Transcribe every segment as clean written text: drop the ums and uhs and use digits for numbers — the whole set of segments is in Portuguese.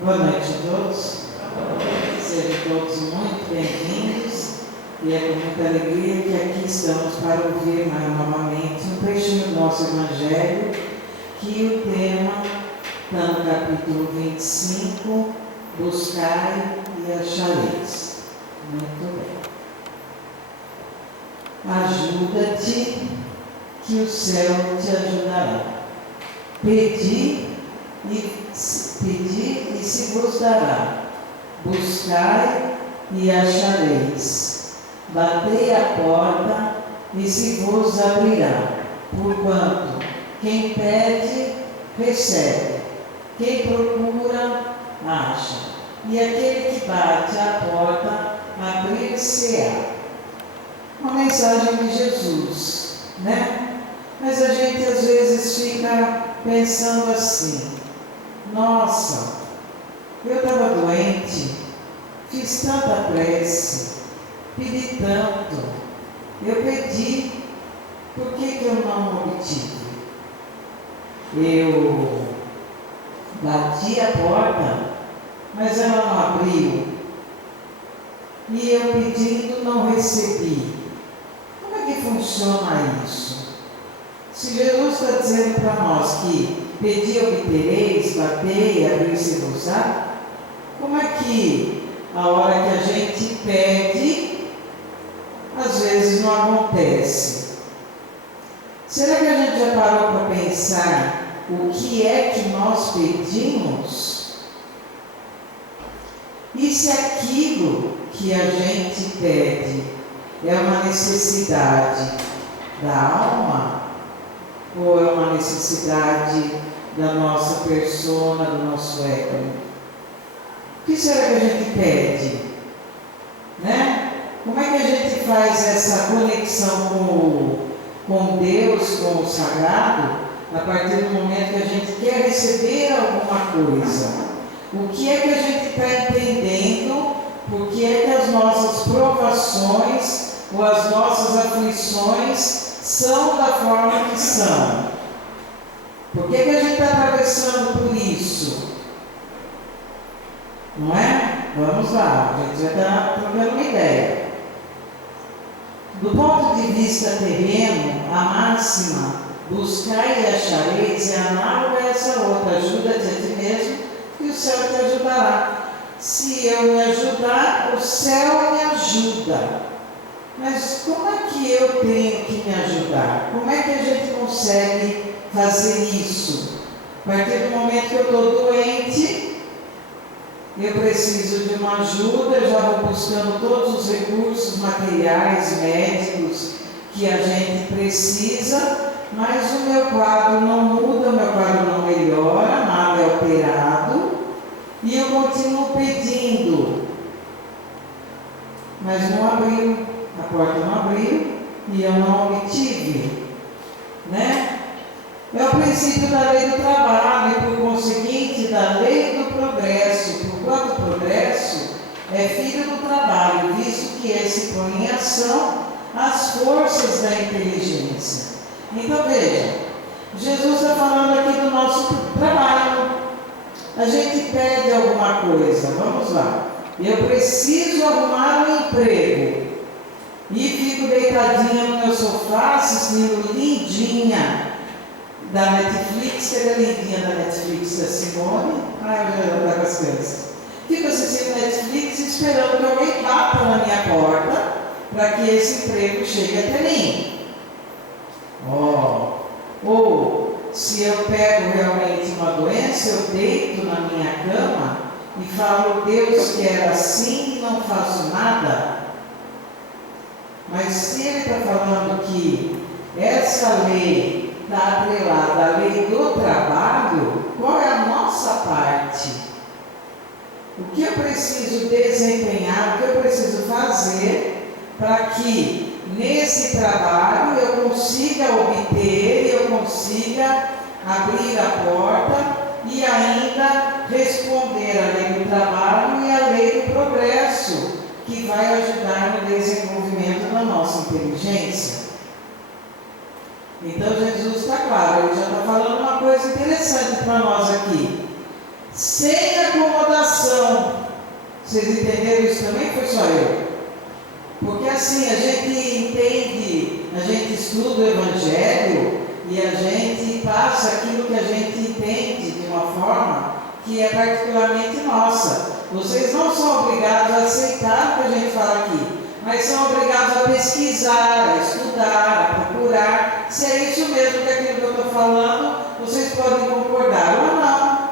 Boa noite a todos. Sejam todos muito bem-vindos e é com muita alegria que aqui estamos para ouvir mais novamente um trechinho do nosso Evangelho, que o tema está no capítulo 25, buscai e achareis. Muito bem. Ajuda-te, que o céu te ajudará. Pedi e se vos dará. Buscai e achareis. Batei a porta e se vos abrirá. Porquanto quem pede, recebe. Quem procura, acha. E aquele que bate à porta, abrir-se-á. Uma mensagem de Jesus, né? Mas a gente às vezes fica pensando assim: nossa, eu estava doente, fiz tanta prece, pedi tanto, eu pedi, por que eu não obtive? Eu bati a porta, mas ela não abriu, e eu pedindo não recebi. Como é que funciona isso? Se Jesus está dizendo para nós que pedi, obtereis, batei, abrir-se-vos-á, como é que a hora que a gente pede, às vezes não acontece? Será que a gente já parou para pensar o que é que nós pedimos? E se aquilo que a gente pede é uma necessidade da alma, ou é uma necessidade da nossa persona, do nosso ego? O que será que a gente pede? Né? Como é que a gente faz essa conexão com Deus, com o sagrado, a partir do momento que a gente quer receber alguma coisa? O que é que a gente está entendendo? Por que é que as nossas provações ou as nossas aflições são da forma que são? Por que a gente está atravessando por isso? Não é? Vamos lá, a gente já está trocando uma ideia. Do ponto de vista terreno, a máxima buscai e achareis é análoga a essa outra: ajuda-te a ti mesmo e o céu te ajudará. Se eu me ajudar, o céu me ajuda. Mas como é que eu tenho que me ajudar? Como é que a gente consegue fazer isso? A partir do momento que eu estou doente, eu preciso de uma ajuda, eu já vou buscando todos os recursos materiais, médicos que a gente precisa, mas o meu quadro não muda, o meu quadro não melhora, nada é alterado, e eu continuo pedindo, mas não abriu. A porta não abriu e eu não obtive, né? É o princípio da lei do trabalho e, por conseguinte, da lei do progresso, porquanto o progresso é filho do trabalho, visto que esse põe em ação as forças da inteligência. Então, veja, Jesus está falando aqui do nosso trabalho. A gente pede alguma coisa, vamos lá. Eu preciso arrumar um emprego. E fico deitadinha no meu sofá assistindo Lindinha da Netflix. Cadê a Lindinha da Netflix? Da Simone? Eu já estava com as crianças. Fico assistindo Netflix esperando que alguém bata na minha porta para que esse emprego chegue até mim. Ou se eu pego realmente uma doença, eu deito na minha cama e falo: Deus quer assim e não faço nada. Mas se ele está falando que essa lei está atrelada à lei do trabalho, qual é a nossa parte? O que eu preciso desempenhar, o que eu preciso fazer para que nesse trabalho eu consiga obter, eu consiga abrir a porta e ainda responder à lei do trabalho e à lei do progresso, que vai ajudar no desenvolvimento da nossa inteligência. Então Jesus está claro, ele já está falando uma coisa interessante para nós aqui. Sem acomodação. Vocês entenderam isso também? Foi só eu? Porque assim, a gente entende, a gente estuda o Evangelho e a gente passa aquilo que a gente entende de uma forma que é particularmente nossa. Vocês não são obrigados a aceitar o que a gente fala aqui, mas são obrigados a pesquisar, a estudar, a procurar. Se é isso mesmo que aquilo que eu estou falando, vocês podem concordar ou não,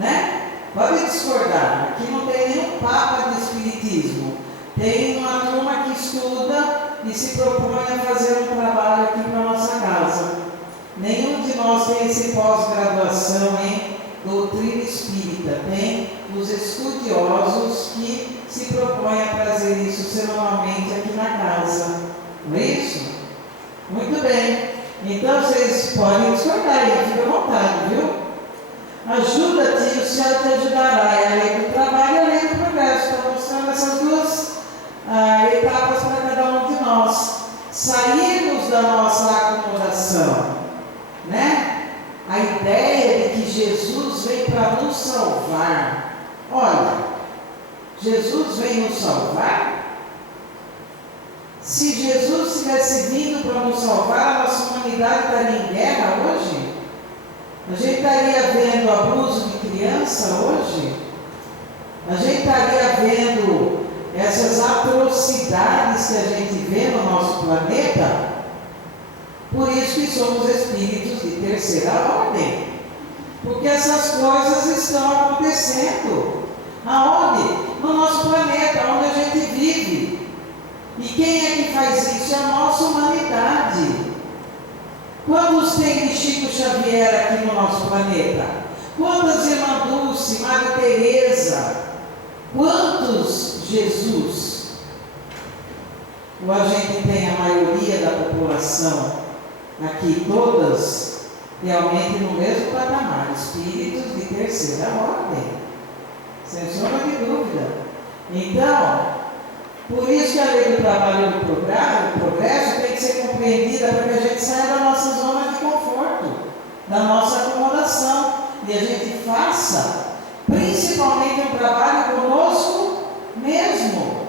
né? Podem discordar. Aqui não tem nenhum papa de espiritismo. Tem uma turma que estuda e se propõe a fazer um trabalho aqui para a nossa casa. Nenhum de nós tem esse pós-graduação em doutrina espírita. Tem os estudiosos que se propõem a trazer isso semanalmente aqui na casa. Não é isso? Muito bem. Então vocês podem discordar aí, fica à vontade, viu? Ajuda-te e o céu te ajudará. É a lei do trabalho e a lei do progresso. Estou mostrando essas duas etapas para cada um de nós. Sairmos da nossa acomodação, né? A ideia de que Jesus vem para nos salvar. Olha, Jesus vem nos salvar? Se Jesus tivesse vindo para nos salvar, a nossa humanidade estaria em guerra hoje? A gente estaria vendo abuso de criança hoje? A gente estaria vendo essas atrocidades que a gente vê no nosso planeta? Por isso que somos espíritos de terceira ordem. Porque essas coisas estão acontecendo. Aonde? No nosso planeta, onde a gente vive. E quem é que faz isso? É a nossa humanidade. Quantos tem de Chico Xavier aqui no nosso planeta? Quantas Irmã Dulce, Maria Teresa? Quantos Jesus? Ou a gente tem a maioria da população aqui, todas realmente no mesmo patamar, espíritos de terceira ordem, sem sombra de dúvida. Então, por isso que a lei do trabalho e do progresso tem que ser compreendida para que a gente saia da nossa zona de conforto, da nossa acomodação, e a gente faça principalmente um trabalho conosco mesmo.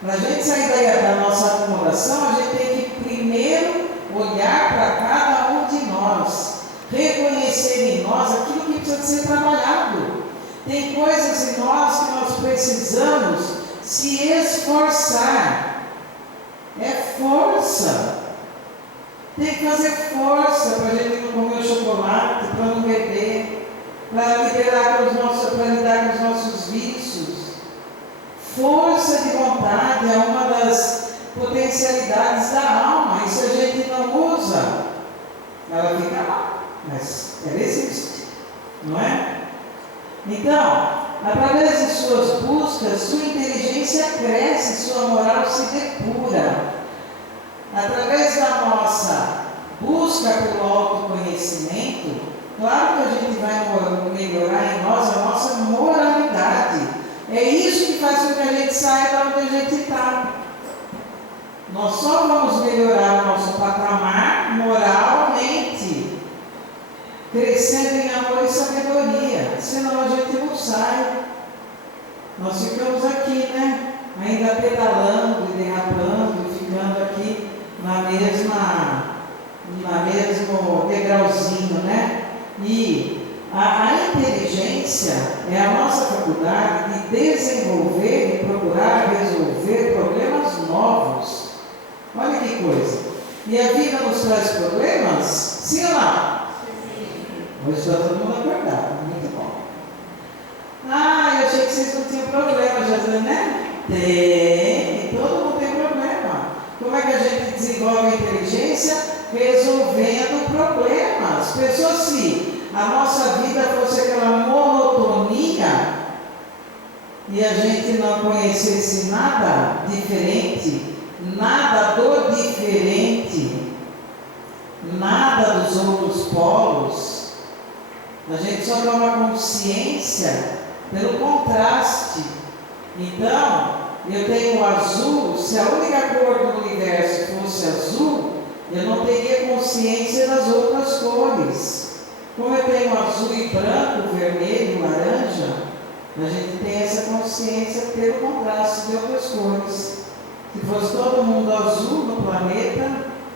Para a gente sair da nossa acomodação, a gente tem que primeiro olhar para cada um de nós, reconhecer em nós aquilo que precisa ser trabalhado. Tem coisas em nós que nós precisamos se esforçar. É força. Tem que fazer força para a gente não comer chocolate, para não beber, para lidar com os nossos vícios. Força de vontade é uma das potencialidades da alma. E se a gente não usa, ela fica lá, mas ela existe, não é? Então, através de suas buscas, sua inteligência cresce, sua moral se depura. Através da nossa busca pelo autoconhecimento, claro que a gente vai melhorar em nós a nossa moralidade. É isso que faz com que a gente saia da onde a gente está. Nós só vamos melhorar o nosso patamar moralmente, crescendo em amor e sabedoria, senão a gente não sai. Nós ficamos aqui, né? Ainda pedalando e derrapando e ficando aqui na mesmo degrauzinho, né? E a inteligência é a nossa faculdade de desenvolver e procurar resolver problemas novos. Olha que coisa. E a vida nos traz problemas? Sim ou não? Hoje está todo mundo acordado, muito bom. Eu achei que vocês não tinham problema, Jesus, né? Tem, todo mundo tem problema. Como é que a gente desenvolve a inteligência? Resolvendo problemas. Pensou se a nossa vida fosse aquela monotonia e a gente não conhecesse nada diferente, nada do diferente, nada dos outros polos. A gente só toma consciência pelo contraste. Então, eu tenho o azul. Se a única cor do universo fosse azul, eu não teria consciência das outras cores. Como eu tenho azul e branco, vermelho, laranja, A gente tem essa consciência pelo contraste de outras cores. Se fosse todo mundo azul no planeta,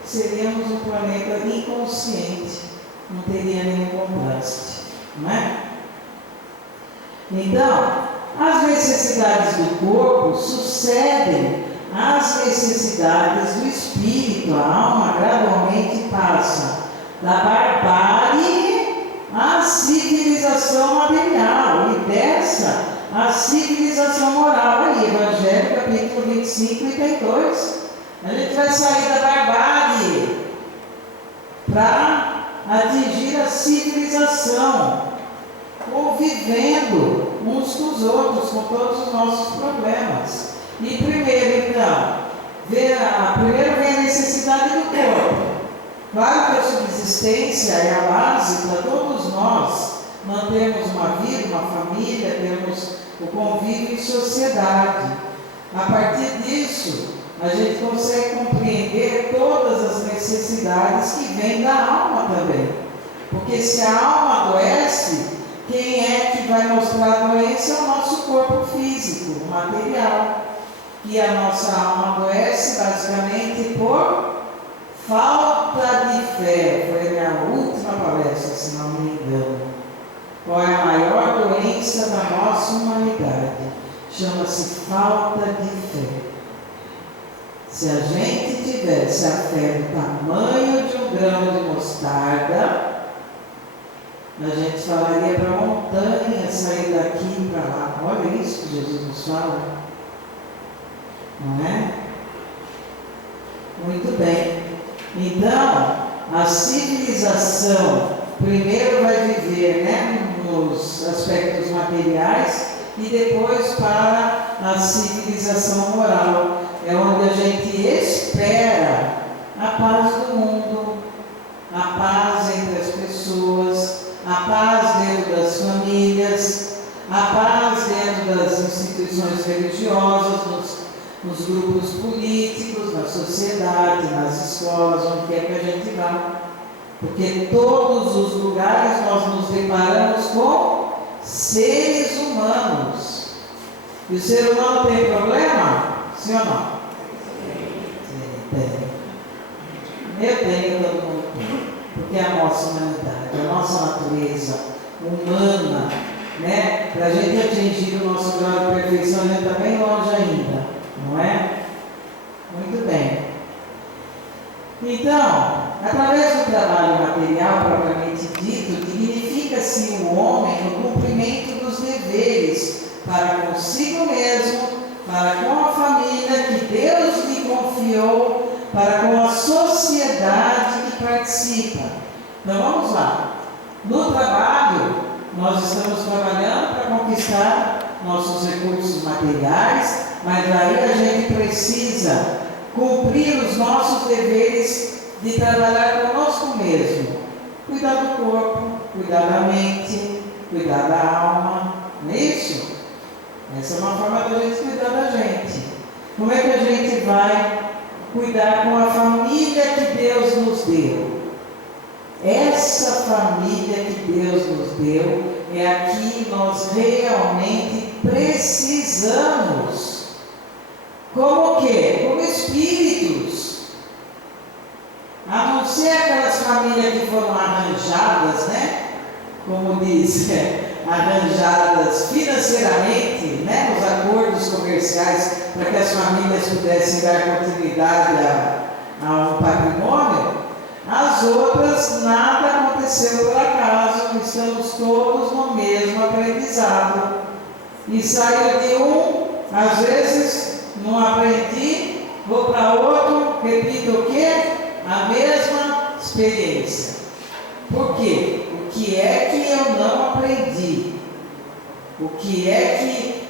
seríamos um planeta inconsciente, não teria nenhum contraste, não é? Então, as necessidades do corpo sucedem às necessidades do espírito. A alma gradualmente passa da barbárie à civilização material e dessa à civilização moral. Aí, Evangelho, capítulo 25, item 2. A gente vai sair da barbárie para atingir a civilização, convivendo uns com os outros, com todos os nossos problemas. E primeiro, então, primeiro vem a necessidade do corpo. Claro que a subsistência é a base para todos nós mantermos uma vida, uma família, termos o convívio em sociedade. A partir disso, a gente consegue compreender todas as necessidades que vêm da alma também. Porque se a alma adoece, quem é que vai mostrar a doença é o nosso corpo físico, o material. E a nossa alma adoece basicamente por falta de fé. Foi a minha última palestra, se não me engano. Qual é a maior doença da nossa humanidade? Chama-se falta de fé. Se a gente tivesse a fé do tamanho de um grão de mostarda, a gente falaria para a montanha sair daqui e para lá. Olha isso que Jesus nos fala. Não é? Muito bem. Então, a civilização primeiro vai viver, né, nos aspectos materiais e depois para a civilização moral. É onde a gente espera a paz do mundo, a paz entre as pessoas, a paz dentro das famílias, a paz dentro das instituições religiosas, nos grupos políticos, na sociedade, nas escolas, onde quer que a gente vá. Porque todos os lugares nós nos deparamos com seres humanos. E o ser humano tem problema? Sim ou não? Sim, tem. Eu tenho, todo mundo tem. Porque é a nossa humanidade, a nossa natureza humana, né? Para a gente atingir o nosso grau de perfeição, a gente está bem longe ainda, não é? Muito bem. Então, através do trabalho material propriamente dito, dignifica-se o homem no cumprimento dos deveres para consigo mesmo, para com a família que Deus lhe confiou, para com a sociedade que participa. Então vamos lá. No trabalho, nós estamos trabalhando para conquistar nossos recursos materiais, mas aí a gente precisa cumprir os nossos deveres de trabalhar conosco mesmo. Cuidar do corpo, cuidar da mente, cuidar da alma, não é isso? Essa é uma forma da gente cuidar da gente. Como é que a gente vai cuidar com a família que Deus nos deu? Essa família que Deus nos deu é a que nós realmente precisamos. Como o quê? Como espíritos. A não ser aquelas famílias que foram arranjadas, né? Como diz, arranjadas financeiramente, né? Os acordos comerciais para que as famílias pudessem dar continuidade ao patrimônio. As outras, nada aconteceu por acaso, estamos todos no mesmo aprendizado. E saiu de um, às vezes, não aprendi, vou para outro, repito o quê? A mesma experiência. Por quê? O que é que eu não aprendi? O que é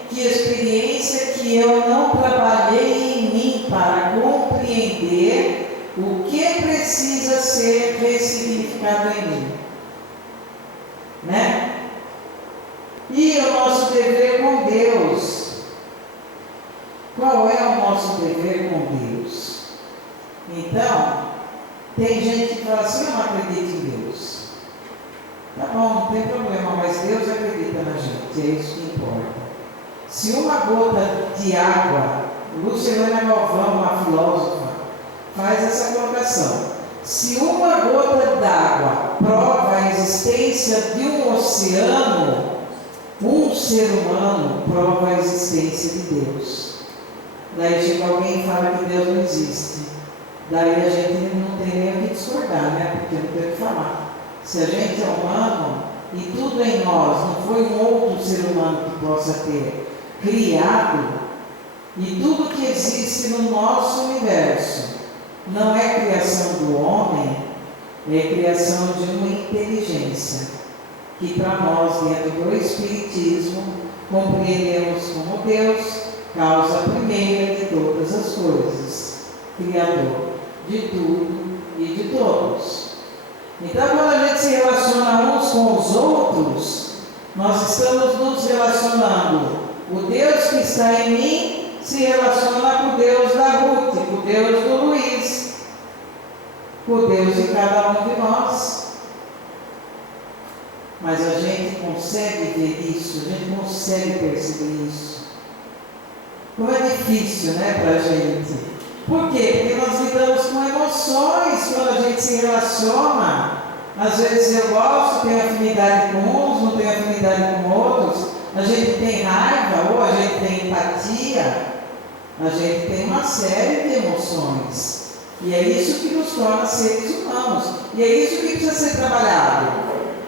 que experiência que eu não trabalhei em mim para compreender o que precisa ser ressignificado em mim? Né? E o nosso dever com Deus. Qual é o nosso dever com Deus? Então, tem gente que fala assim: eu não acredito em Deus. Tá bom, não tem problema, mas Deus acredita na gente, é isso que importa. Se uma gota de água, Lucilena Galvão, uma filósofa, faz essa colocação. Se uma gota d'água prova a existência de um oceano, um ser humano prova a existência de Deus. Daí chega alguém e fala que Deus não existe. Daí a gente não tem nem o que discordar, né? Porque não tem o que falar. Se a gente é humano e tudo em nós não foi um outro ser humano que possa ter criado, e tudo que existe no nosso universo não é criação do homem, é criação de uma inteligência, que para nós, dentro do Espiritismo, compreendemos como Deus, causa primeira de todas as coisas, Criador de tudo e de todos. Então, quando a gente se relaciona uns com os outros, nós estamos nos relacionando. O Deus que está em mim se relaciona com o Deus da Ruth, com o Deus do Luiz, com o Deus de cada um de nós. Mas a gente consegue ver isso, a gente consegue perceber isso. Como é difícil, né, para a gente. Por quê? Porque nós lidamos com emoções quando a gente se relaciona. Às vezes eu gosto, tenho afinidade com uns, não tenho afinidade com outros. A gente tem raiva ou a gente tem empatia. A gente tem uma série de emoções. E é isso que nos torna seres humanos. E é isso que precisa ser trabalhado.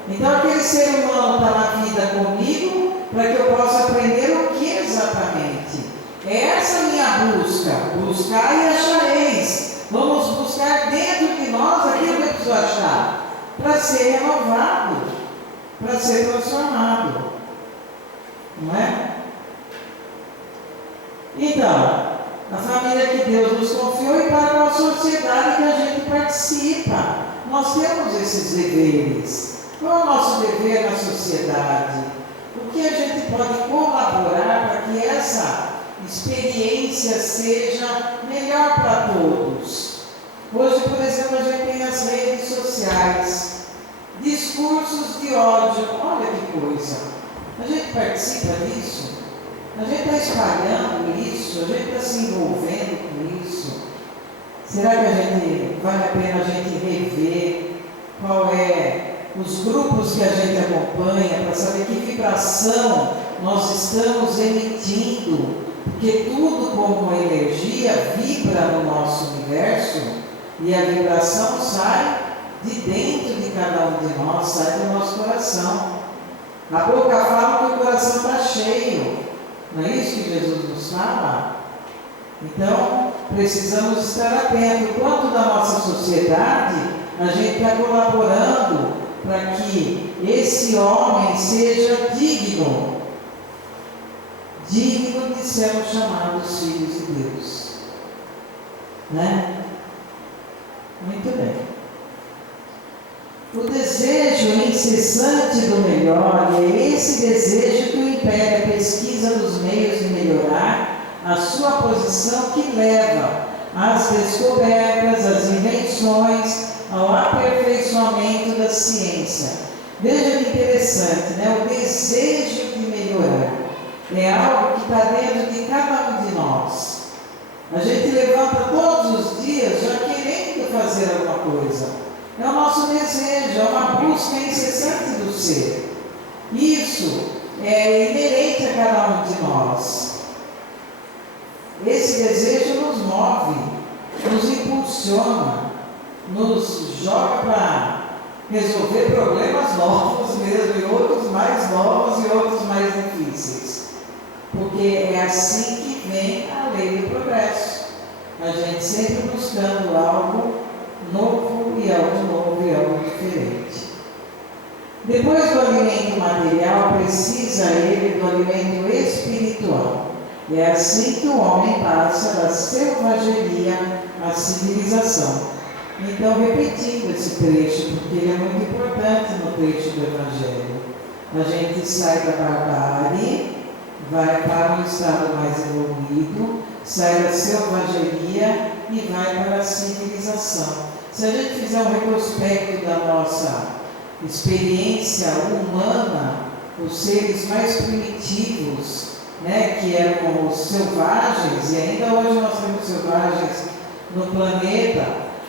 Então aquele ser humano está na vida comigo para que eu possa aprender o que exatamente. É essa a minha busca. Buscar e achareis. Vamos buscar dentro de nós aquilo que eu preciso achar. Para ser renovado. Para ser transformado. Não é? Então, a família que Deus nos confiou e para a sociedade que a gente participa. Nós temos esses deveres. Qual é o nosso dever na sociedade? O que a gente pode colaborar para que essa experiência seja melhor para todos? Hoje, por exemplo, a gente tem as redes sociais, discursos de ódio. Olha que coisa! A gente participa disso? A gente está espalhando isso? A gente está se envolvendo com isso? Será que vale a pena a gente rever qual é os grupos que a gente acompanha para saber que vibração nós estamos emitindo? Porque tudo como uma energia vibra no nosso universo e a vibração sai de dentro de cada um de nós, sai do nosso coração. A boca fala que o coração está cheio. Não é isso que Jesus nos fala? Então, precisamos estar atentos. Quanto da nossa sociedade, a gente está colaborando para que esse homem seja digno de sermos chamados filhos de Deus. Né? Muito bem. O desejo incessante do melhor, é esse desejo que o impede a pesquisa dos meios de melhorar a sua posição, que leva às descobertas, às invenções, ao aperfeiçoamento da ciência. Veja que interessante, né? O desejo de melhorar é algo que está dentro de cada um de nós. A gente levanta todos os dias já querendo fazer alguma coisa. É o nosso desejo, é uma busca incessante do ser. Isso é inerente a cada um de nós. Esse desejo nos move, nos impulsiona, nos joga para resolver problemas novos mesmo, e outros mais novos e outros mais difíceis. Porque é assim que vem a lei do progresso. A gente sempre buscando algo novo e algo diferente. Depois do alimento material, precisa ele do alimento espiritual. É assim que o homem passa da selvageria à civilização. Então, repetindo esse trecho, porque ele é muito importante no trecho do Evangelho. A gente sai da barbárie, vai para um estado mais evoluído, sai da selvageria e vai para a civilização. Se a gente fizer um retrospecto da nossa experiência humana, os seres mais primitivos, né, que eram os selvagens, e ainda hoje nós temos selvagens no planeta,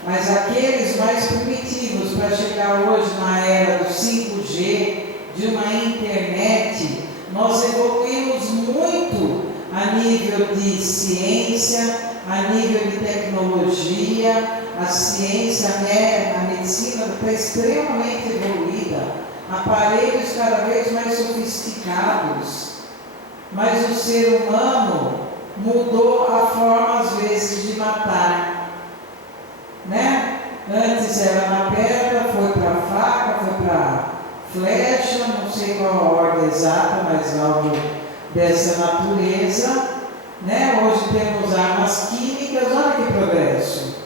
mas aqueles mais primitivos, para chegar hoje na era do 5G, de uma internet, nós evoluímos muito a nível de ciência, a nível de tecnologia. A ciência, a medicina está extremamente evoluída, aparelhos cada vez mais sofisticados, mas o ser humano mudou a forma, às vezes, de matar, né? Antes era na pedra, foi para a faca, foi para a flecha, não sei qual a ordem exata, mas algo dessa natureza, né? Hoje temos armas químicas, olha que progresso,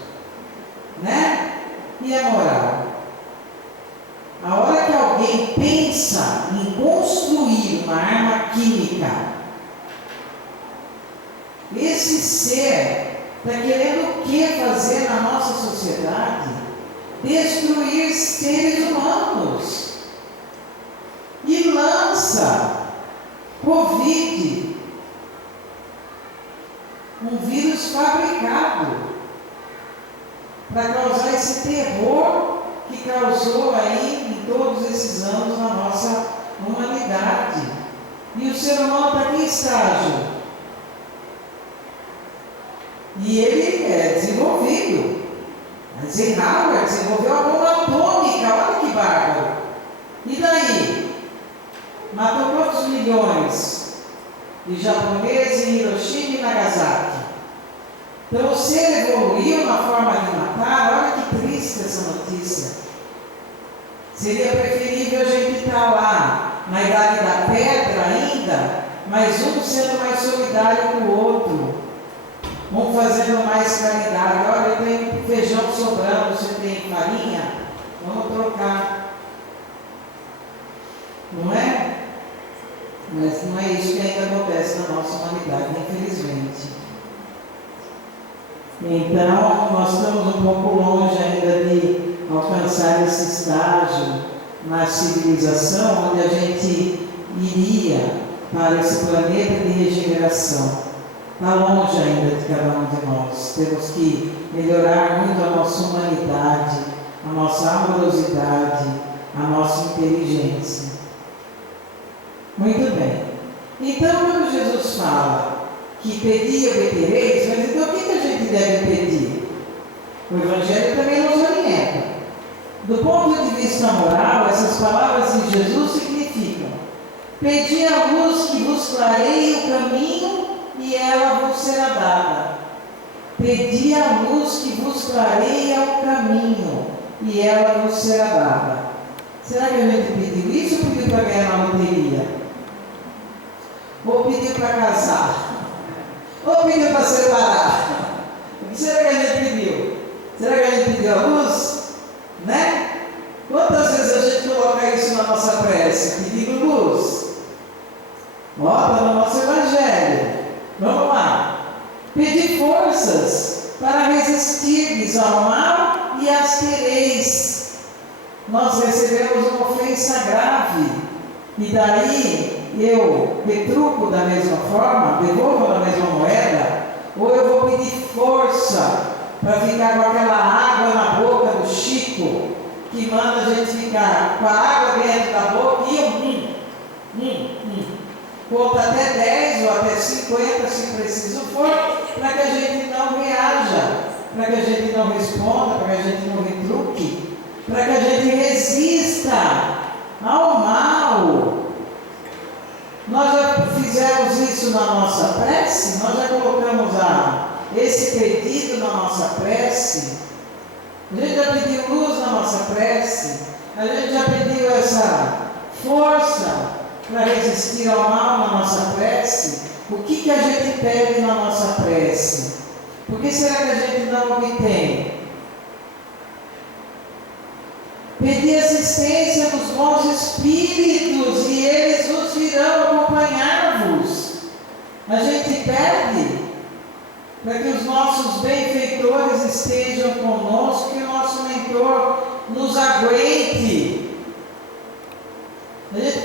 né? E a moral? A hora que alguém pensa em construir uma arma química, esse ser está querendo o que fazer na nossa sociedade? Destruir seres humanos. E lança Covid, um vírus fabricado para causar esse terror que causou aí em todos esses anos na nossa humanidade. E o ser humano está em que estágio? E ele é desenvolvido. Eisenhower desenvolveu a bomba atômica, olha que bárbaro. E daí? Matou quantos milhões de japoneses em Hiroshima e Nagasaki? Então o ser evoluiu na forma de matar. Olha que triste essa notícia. Seria preferível a gente estar lá na idade da pedra ainda, mas um sendo mais solidário que o outro, um fazendo mais caridade. Olha, eu tenho feijão sobrando, você tem farinha? Vamos trocar. Não é? Mas não é isso que ainda acontece na nossa humanidade, infelizmente. Então, nós estamos um pouco longe ainda de alcançar esse estágio na civilização, onde a gente iria para esse planeta de regeneração. Está longe ainda de cada um de nós. Temos que melhorar muito a nossa humanidade, a nossa amorosidade, a nossa inteligência. Muito bem. Então, quando Jesus fala que pedi e obtereis, mas então o que a gente deve pedir? O Evangelho também nos orienta. Do ponto de vista moral, essas palavras de Jesus significam: pedi a luz que vos clareie o caminho e ela vos será dada. Pedi a luz que vos clareia o caminho e ela vos será dada. Será que a gente pediu isso ou pediu para ganhar na loteria? Ou pediu para casar? Ou pediu para separar? O que será que a gente pediu? Será que a gente pediu a luz? Né? Quantas vezes a gente coloca isso na nossa prece? Pedindo luz. Ó, está no nosso Evangelho. Vamos lá. Pedir forças para resistirdes ao mal e as tereis. Nós recebemos uma ofensa grave. E daí eu retruco da mesma forma, devolvo da mesma moeda, ou eu vou pedir força para ficar com aquela água na boca do Chico, que manda a gente ficar com a água dentro da boca e conta até 10 ou até 50, se preciso for, para que a gente não reaja, para que a gente não responda, para que a gente não retruque, para que a gente resista ao mal. Nós já fizemos isso na nossa prece? Nós já colocamos esse pedido na nossa prece? A gente já pediu luz na nossa prece? A gente já pediu essa força para resistir ao mal na nossa prece? O que a gente pede na nossa prece? Por que será que a gente não obtém? Pedir assistência dos bons espíritos e eles nos virão acompanhar-vos. A gente pede para que os nossos benfeitores estejam conosco, que o nosso mentor nos aguente,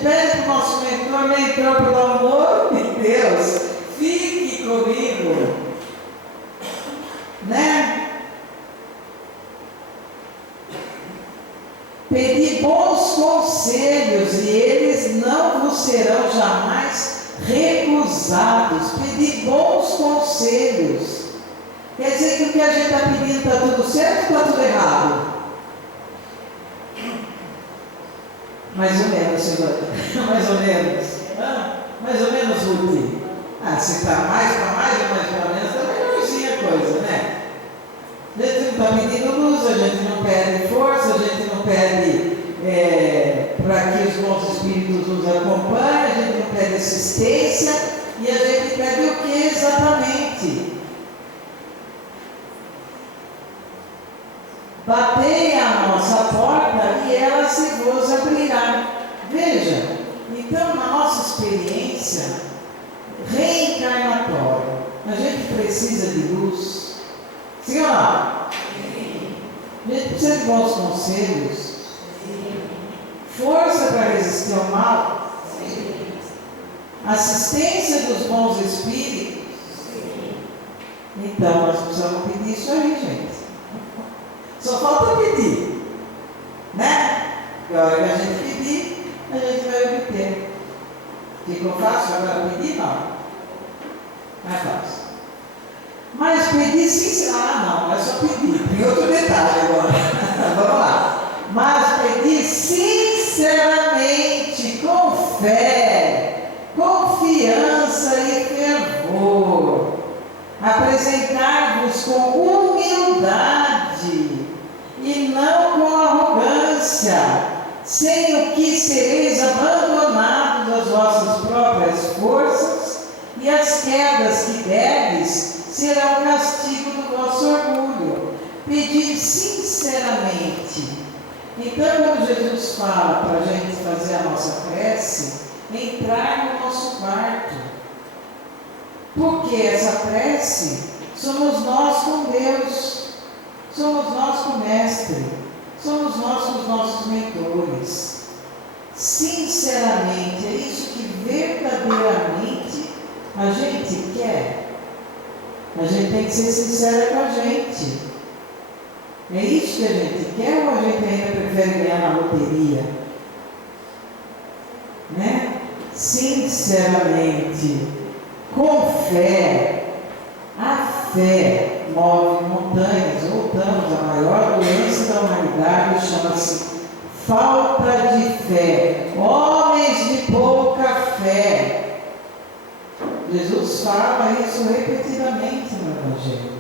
pede para o nosso mentor, pelo amor de Deus, fique comigo, né? Pedi bons conselhos e eles não vos serão jamais recusados. Pedi bons conselhos. Quer dizer que o que a gente está pedindo está tudo certo ou está tudo errado? Mais ou menos, senhor. Mais ou menos. Mais ou menos, Ruth. Se está mais para mais ou mais para menos, está melhorzinha a coisa, né? A gente não está pedindo luz, a gente não pede força, a gente não pede para que os bons espíritos nos acompanhem, a gente não pede assistência, e a gente pede o que exatamente? Batei a nossa porta e ela se vos abrirá. Veja, então na nossa experiência reencarnatória, a gente precisa de luz. Sim ou não? Sim. A gente precisa de bons conselhos. Sim. Força para resistir ao mal. Sim. Assistência dos bons espíritos. Sim. Então nós precisamos pedir isso aí, gente. Só falta pedir, né? E a hora que a gente pedir, a gente vai obter. Ficou fácil agora pedir? Não. Não é fácil. Mas pedir sinceramente, não é só pedir. Tem outro detalhe agora. Vamos lá. Mas pedir sinceramente, com fé, confiança e fervor. Apresentar-vos com humildade e não com arrogância, sem o que sereis abandonados às vossas próprias forças, e as quedas que deres serão castigo do vosso orgulho. Pedir sinceramente. Então, quando Jesus fala para a gente fazer a nossa prece, entrar no nosso quarto, porque essa prece somos nós com Deus. Somos nós com o Mestre, somos nós com os nossos mentores. Sinceramente, é isso que verdadeiramente a gente quer. A gente tem que ser sincera com a gente. É isso que a gente quer ou a gente ainda prefere ganhar na loteria? Né? Sinceramente, com fé. A fé move montanhas. Voltamos à maior doença da humanidade, chama-se falta de fé. Homens de pouca fé. Jesus fala isso repetidamente no Evangelho,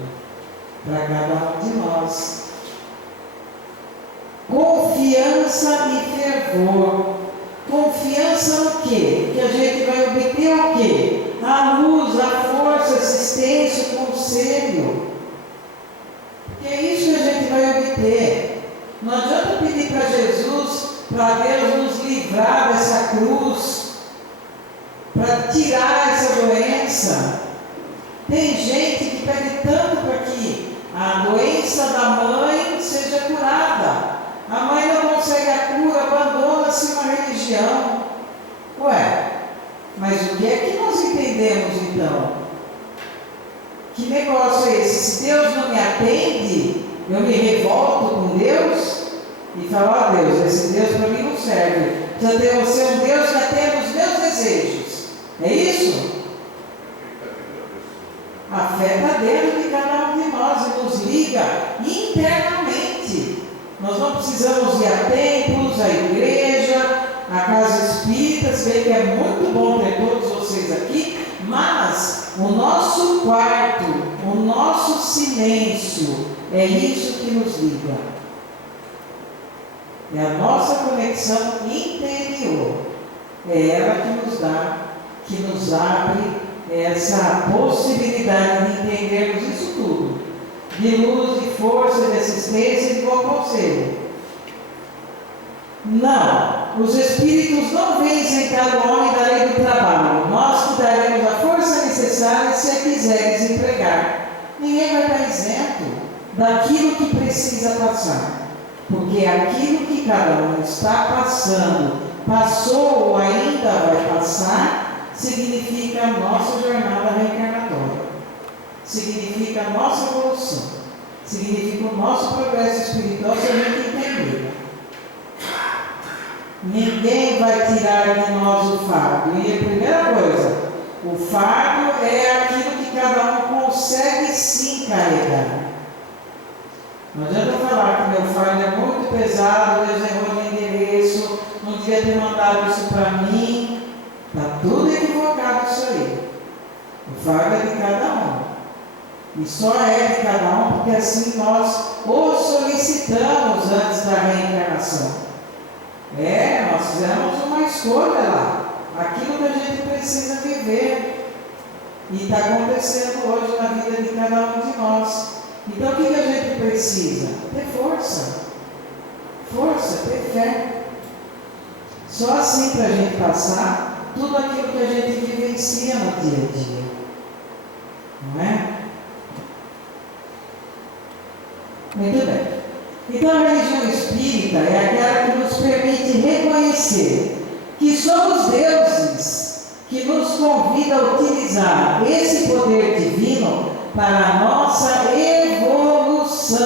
para cada um de nós. Confiança e fervor. Confiança no quê? Que a gente vai obter o quê? A luz, a força, a assistência, o conselho. Porque é isso que a gente vai obter. Não adianta pedir para Jesus, para Deus nos livrar dessa cruz, para tirar essa doença. Tem gente que pede tanto para que a doença da mãe seja curada. A mãe não consegue a cura, abandona-se uma religião. Ué, mas o que é que nós entendemos então? Que negócio é esse? Se Deus não me atende, eu me revolto com Deus e falo, Deus, esse Deus para mim não serve. Precisa ser um Deus que atenda os meus desejos. É isso? A fé está dentro de cada um de nós e nos liga internamente. Nós não precisamos ir a templos, à igreja, à casa espírita, se bem que é muito bom ter todos vocês aqui, mas o nosso quarto, o nosso silêncio, é isso que nos liga. É a nossa conexão interior. É ela que nos dá, que nos abre essa possibilidade de entendermos isso tudo. De luz, de força, de assistência e de bom conselho. Não, os espíritos não vencem cada homem da lei do trabalho. Nós te daremos a força necessária se a quiseres empregar. Ninguém vai estar isento daquilo que precisa passar, porque aquilo que cada um está passando passou ou ainda vai passar, significa a nossa jornada reencarnatória, significa a nossa evolução, significa o nosso progresso espiritual, se a gente entender. Ninguém vai tirar de nós o fardo. E a primeira coisa, o fardo é aquilo que cada um consegue sim carregar. Não adianta falar que meu fardo é muito pesado, Deus errou de endereço, não devia ter mandado isso para mim. Está tudo equivocado isso aí. O fardo é de cada um. E só é de cada um porque assim nós o solicitamos antes da reencarnação. Nós fizemos uma escolha lá. Aquilo que a gente precisa viver. E está acontecendo hoje na vida de cada um de nós. Então o que a gente precisa? Ter força. Força, ter fé. Só assim para a gente passar tudo aquilo que a gente vivencia no dia a dia. Não é? Muito bem. Então a religião espírita é aquela que nos permite reconhecer que somos deuses, que nos convida a utilizar esse poder divino para a nossa evolução,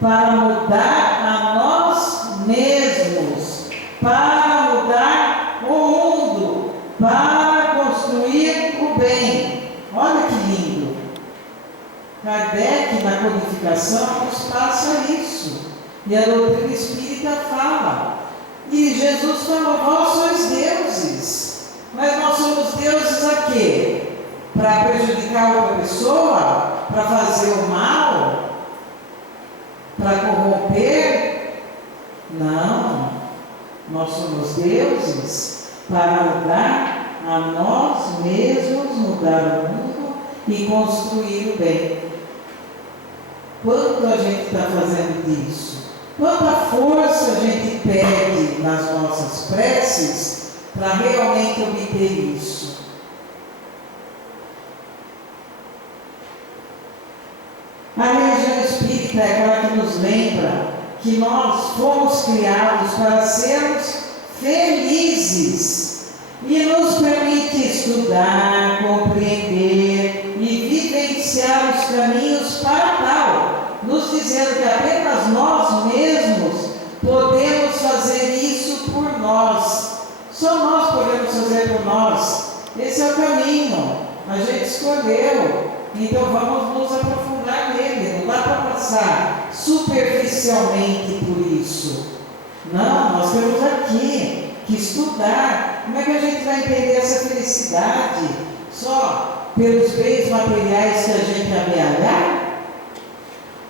para mudar a nós mesmos, para mudar o mundo, para construir o bem. Olha que lindo! Kardec, na codificação, nos passa isso. E a doutrina espírita fala. E Jesus falou, vós sois deuses. Mas nós somos deuses a quê? Para prejudicar outra pessoa? Para fazer o mal? Para corromper? Não. Nós somos deuses para mudar a nós mesmos, mudar o mundo e construir o bem. Quanto a gente está fazendo disso? Quanta força a gente pede nas nossas preces para realmente obter isso? A religião espírita é aquela que nos lembra que nós fomos criados para sermos felizes e nos permite estudar, compreender e vivenciar os caminhos para tal, nos dizendo que apenas nós mesmos podemos fazer isso por nós. Só nós podemos fazer por nós. Esse é o caminho. A gente escolheu. Então vamos nos aprofundar nele. Não dá para passar superficialmente por isso. Não, nós temos aqui que estudar. Como é que a gente vai entender essa felicidade? Só pelos bens materiais que a gente amealhar?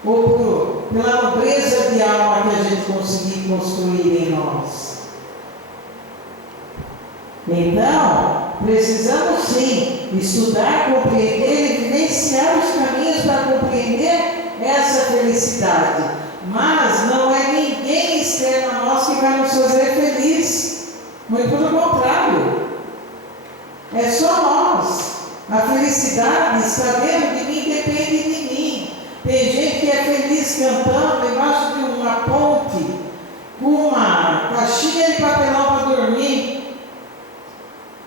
Ou pela nobreza de alma que a gente conseguir construir em nós? Então, precisamos sim estudar, compreender e vivenciar os caminhos para compreender essa felicidade. Mas não é ninguém externo a nós que vai nos fazer feliz. Muito pelo contrário. É só nós. A felicidade está dentro de mim, depende de mim. Tem gente que é feliz cantando embaixo de uma ponte, com uma caixinha de papelão para dormir.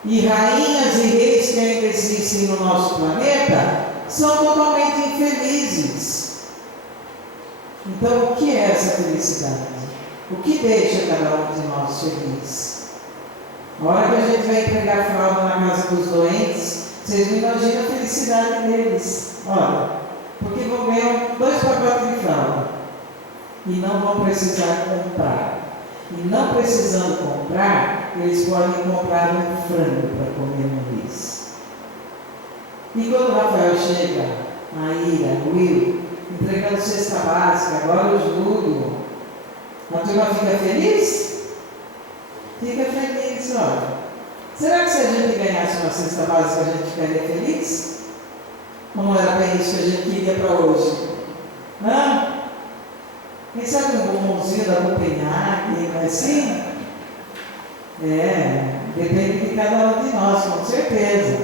E rainhas e reis que ainda existem no nosso planeta são totalmente infelizes. Então, o que é essa felicidade? O que deixa cada um de nós feliz? A hora que a gente vai entregar fralda na casa dos doentes, vocês não imaginam a felicidade deles. Olha, porque vão ganhar 2 pacotes de fralda e não vão precisar comprar. E não precisando comprar, eles podem comprar um frango para comer no mês. E quando o Rafael chega, a Ira, o Will, entregando cesta básica, agora o Júlio, a turma fica feliz? Fica feliz, olha. Será que se a gente ganhasse uma cesta básica, a gente ficaria feliz? Ou não era bem isso que a gente queria para hoje? Não? Quem sabe um bombonzinho da Copenhague, não é assim? Depende de cada um de nós, com certeza.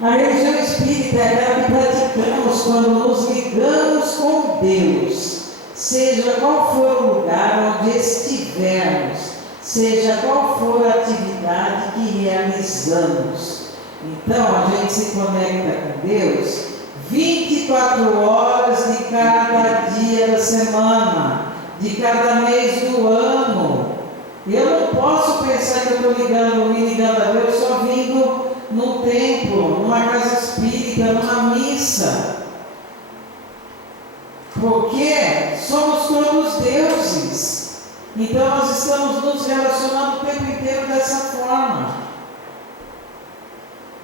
A religião espírita é aquela que praticamos quando nos ligamos com Deus, seja qual for o lugar onde estivermos, seja qual for a atividade que realizamos. Então, a gente se conecta com Deus 24 horas de cada dia da semana, de cada mês do ano. Eu não posso pensar que eu estou me ligando a Deus só vindo num templo, numa casa espírita, numa missa. Porque somos todos deuses. Então nós estamos nos relacionando o tempo inteiro dessa forma.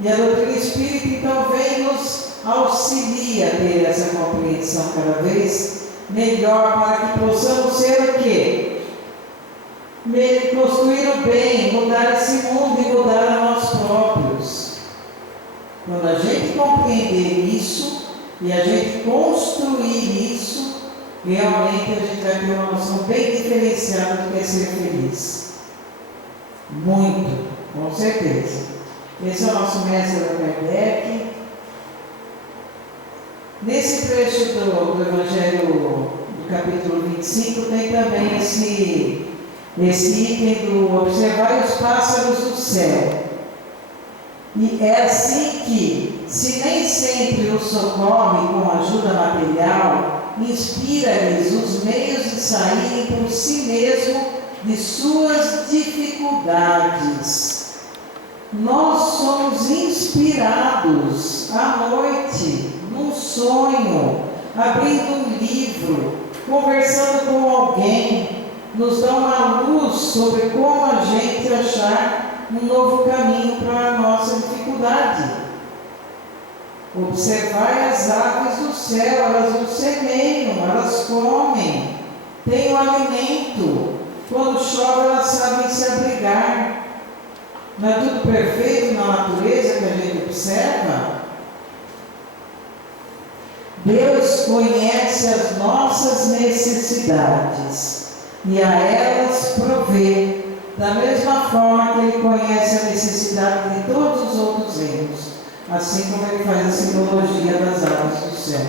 E a doutrina espírita então vem nos auxilia a ter essa compreensão cada vez melhor para que possamos ser o quê? Construir o bem, mudar esse mundo e mudar a nós próprios. Quando a gente compreender isso e a gente construir isso, realmente a gente vai ter uma noção bem diferenciada do que é ser feliz. Muito, com certeza. Esse é o nosso mestre Kardec. Nesse trecho do Evangelho do capítulo 25 tem também esse item do observar os pássaros do céu. E é assim que, se nem sempre os socorre com ajuda material, inspira-lhes os meios de saírem por si mesmo de suas dificuldades. Nós somos inspirados à noite, num sonho, abrindo um livro, conversando com alguém, nos dá uma luz sobre como a gente achar um novo caminho para a nossa dificuldade. Observai as aves do céu, elas não semeiam, elas comem, têm o alimento. Quando chove, elas sabem se abrigar. Não é tudo perfeito na natureza que a gente observa? Deus conhece as nossas necessidades e a elas provê, da mesma forma que Ele conhece a necessidade de todos os outros reinos, assim como Ele faz a simbologia das aves do céu.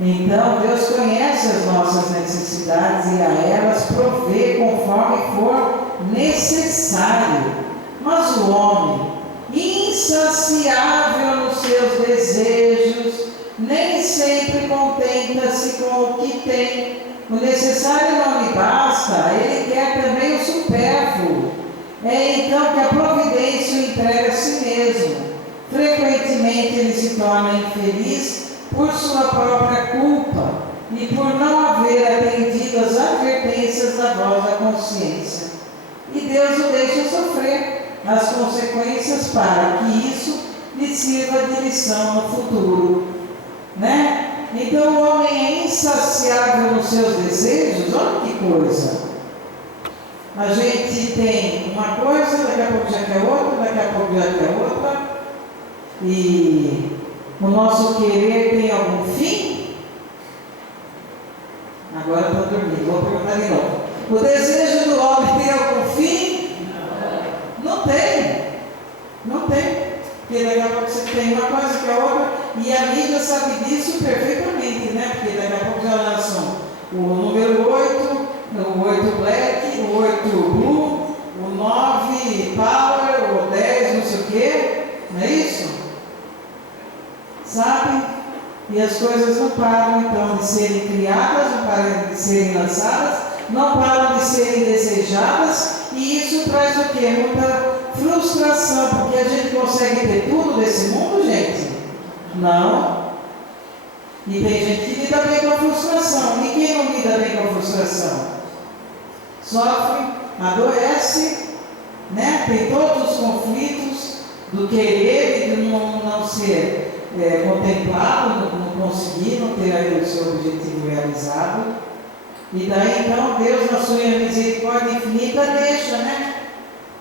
Então, Deus conhece as nossas necessidades e a elas provê conforme for necessário. Mas o homem, insaciável nos seus desejos, nem sempre contenta-se com o que tem. O necessário não lhe basta, ele quer também o supérfluo. É então que a providência o entrega a si mesmo. Frequentemente ele se torna infeliz por sua própria culpa e por não haver atendido às advertências da voz da consciência. E Deus o deixa sofrer as consequências para que isso lhe sirva de lição no futuro. Né? Então o homem é insaciável nos seus desejos. Olha que coisa! A gente tem uma coisa, daqui a pouco já quer outra, daqui a pouco já quer outra. E o nosso querer tem algum fim? Agora estou dormindo, vou perguntar de novo. O desejo do homem tem algum fim? Não tem. Não tem. Porque daqui a pouco você tem uma coisa que a outra, e a mídia sabe disso perfeitamente, né? Porque daqui a pouco já lançam o número 8, o 8 Black, o 8 Blue, o 9 Power, o 10 não sei o quê, não é isso? Sabe? E as coisas não param então de serem criadas, não param de serem lançadas, não param de serem desejadas, e isso traz o quê? Muita frustração, porque a gente consegue ter tudo desse mundo, gente? Não. E tem gente que lida bem com a frustração. E quem não lida bem com a frustração? Sofre, adoece, né? Tem todos os conflitos do querer e do não ser contemplado, não conseguir, não ter aí o seu objetivo realizado. E daí então Deus, na sua misericórdia infinita, deixa, né?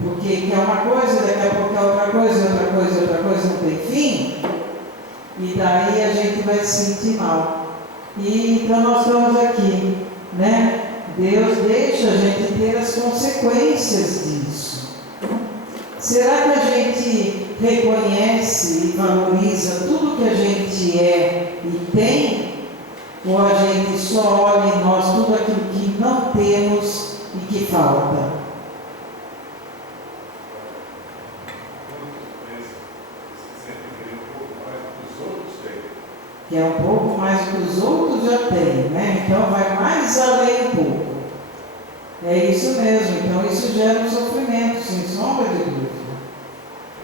Porque quer uma coisa, daqui a pouco é outra coisa, outra coisa, não tem fim. E daí a gente vai se sentir mal. E então nós estamos aqui, né? Deus deixa a gente ter as consequências disso. Será que a gente reconhece e valoriza tudo que a gente é e tem? Ou a gente só olha em nós tudo aquilo que não temos e que falta? Que é um pouco mais do que os outros já têm, né? Então vai mais além um pouco. É isso mesmo, então isso gera um sofrimento, sem sombra de dúvida.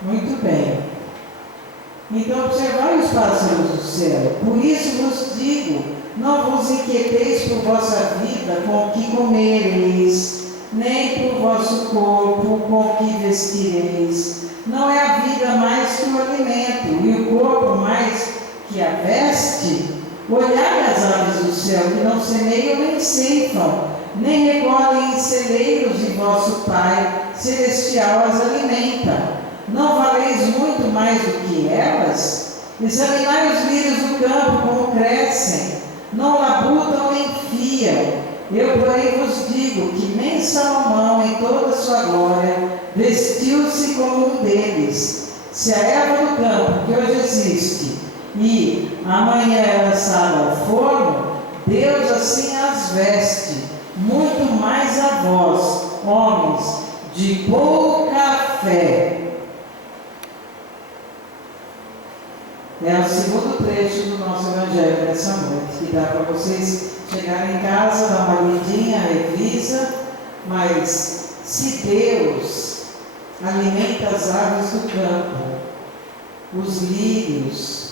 Muito bem. Então observai os pássaros do céu. Por isso vos digo, não vos inquieteis por vossa vida com o que comereis, nem por vosso corpo com o que vestireis. Não é a vida mais que o alimento, e o corpo mais que a veste? Olhai as aves do céu, que não semeiam nem ceifam, nem recolhem em celeiros, e vosso Pai Celestial as alimenta. Não valeis muito mais do que elas? Examinai os lírios do campo, como crescem, não labutam nem fiam. Eu, porém, vos digo que nem Salomão, em toda a sua glória, vestiu-se como um deles. Se a erva do campo, que hoje existe, e amanhã é lançada ao forno, Deus assim as veste, muito mais a vós, homens de pouca fé. É o segundo trecho do nosso Evangelho dessa noite, que dá para vocês chegarem em casa, dar uma lidinha, revisa, mas se Deus alimenta as aves do campo, os lírios,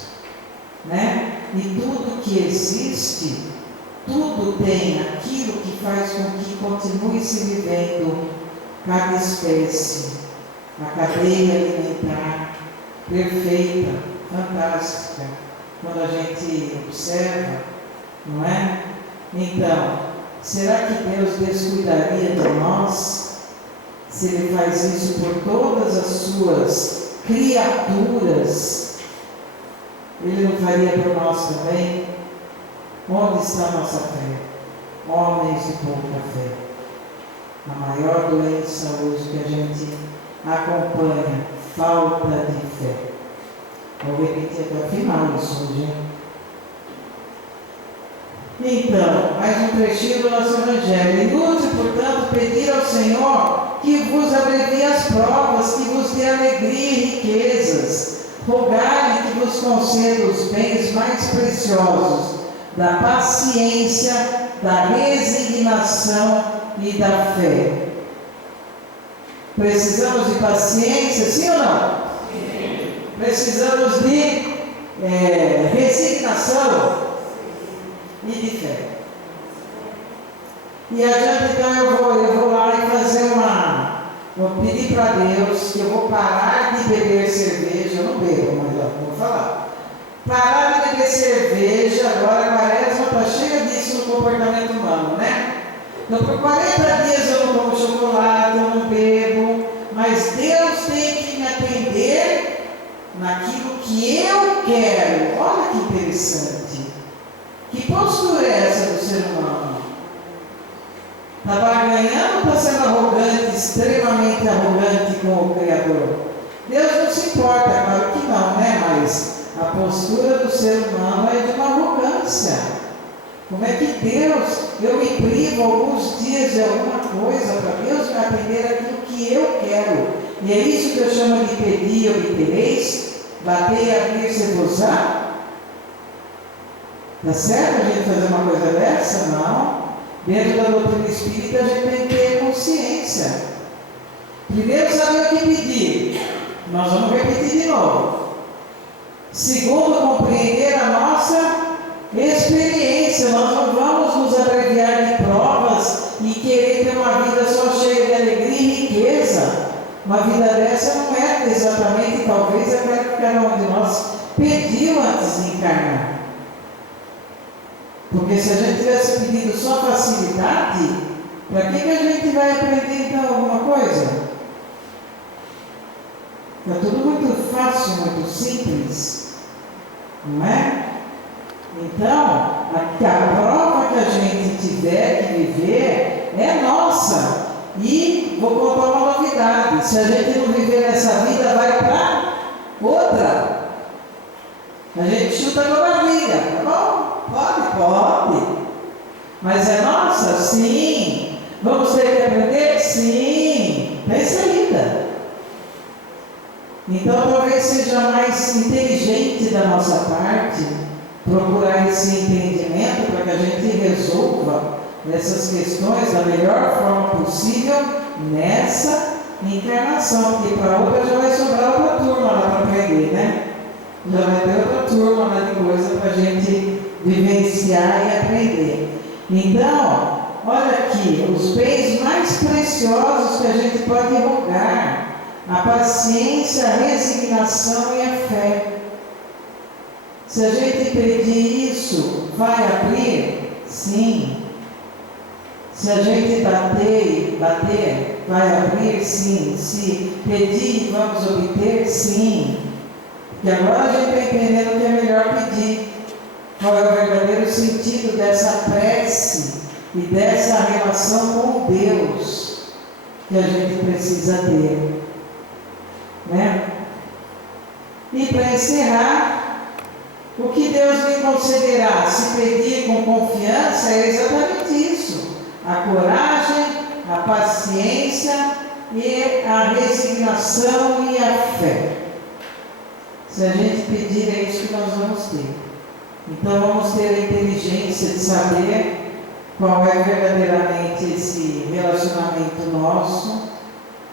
né? E tudo que existe, tudo tem aquilo que faz com que continue se vivendo cada espécie, a cadeia alimentar perfeita, fantástica, quando a gente observa, não é? Então, será que Deus descuidaria de nós se Ele faz isso por todas as suas criaturas? Ele não faria por nós também? Onde está a nossa fé? Homens de pouca fé. A maior doença hoje que a gente acompanha, falta de fé. Vou repetir até o final isso hoje. Então, mais um trechinho do nosso Evangelho. Inútil, portanto, pedir ao Senhor que vos abrevie as provas, que vos dê alegria e riquezas. Rogai-lhe que vos conceda os bens mais preciosos, da paciência, da resignação e da fé. Precisamos de paciência, sim ou não? Sim. Precisamos de resignação e de fé. E adiante, então, eu vou lá e fazer vou pedir para Deus que eu vou parar de beber cerveja. Eu não bebo, mas vou falar. Parar de beber cerveja, agora a Quaresma está cheia disso no comportamento humano, né? Então, por 40 dias eu não como chocolate, eu não bebo, mas Deus tem que me atender naquilo que eu quero. Olha que interessante. Que postura é essa do ser humano? Está barganhando ou está sendo arrogante, extremamente arrogante com o Criador? Deus não se importa, claro que não, né? Mas a postura do ser humano é de uma arrogância. Como é que Deus, eu me privo alguns dias de alguma coisa para Deus me atender aquilo que eu quero? E é isso que eu chamo de pedir e obtereis, bater e abrir-se-vos-á. Está certo a gente fazer uma coisa dessa? Não. Dentro da doutrina espírita a gente tem que ter consciência. Primeiro, saber o que pedir. Nós vamos repetir de novo. Segundo, compreender a nossa experiência. Nós não vamos nos abreviar de provas e querer ter uma vida só cheia de alegria e riqueza. Uma vida dessa não é exatamente, talvez, aquela que cada um de nós pediu antes de encarnar. Porque se a gente tivesse pedido só facilidade, para que a gente vai aprender então alguma coisa? Está tudo muito fácil, muito simples, não é? Então, a prova que a gente tiver que viver é nossa. E vou contar uma novidade: se a gente não viver nessa vida, vai para outra. A gente chuta com a barriga, tá bom? Pode. Mas é nossa? Sim. Vamos ter que Então, talvez seja mais inteligente da nossa parte procurar esse entendimento para que a gente resolva essas questões da melhor forma possível nessa encarnação, porque para outra já vai sobrar outra turma lá para aprender, né? Já vai ter outra turma lá de coisa para a gente vivenciar e aprender. Então, olha aqui, os bens mais preciosos que a gente pode rogar: a paciência, a resignação e a fé. Se a gente pedir isso, vai abrir? Sim. Se a gente bater, vai abrir? Sim. Se pedir, vamos obter? Sim. E agora a gente está entendendo que é melhor pedir. Qual é o verdadeiro sentido dessa prece e dessa relação com Deus que a gente precisa ter, né? E para encerrar, o que Deus lhe concederá se pedir com confiança é exatamente isso: a coragem, a paciência e a resignação e a fé. Se a gente pedir, é isso que nós vamos ter. Então vamos ter a inteligência de saber qual é verdadeiramente esse relacionamento nosso,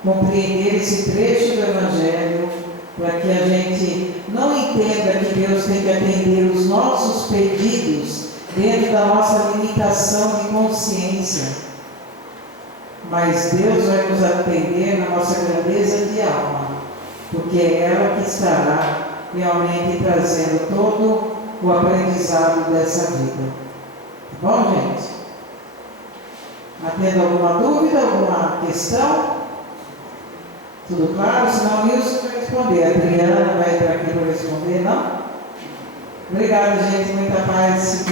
compreender esse trecho do Evangelho, para que a gente não entenda que Deus tem que atender os nossos pedidos dentro da nossa limitação de consciência, mas Deus vai nos atender na nossa grandeza de alma, porque é ela que estará realmente trazendo todo o aprendizado dessa vida. Tá bom, gente? Atendo alguma dúvida, alguma questão? Tudo claro? Senão o Nilson vai responder. A Adriana vai entrar aqui para responder, não? Obrigada, gente. Muita paz.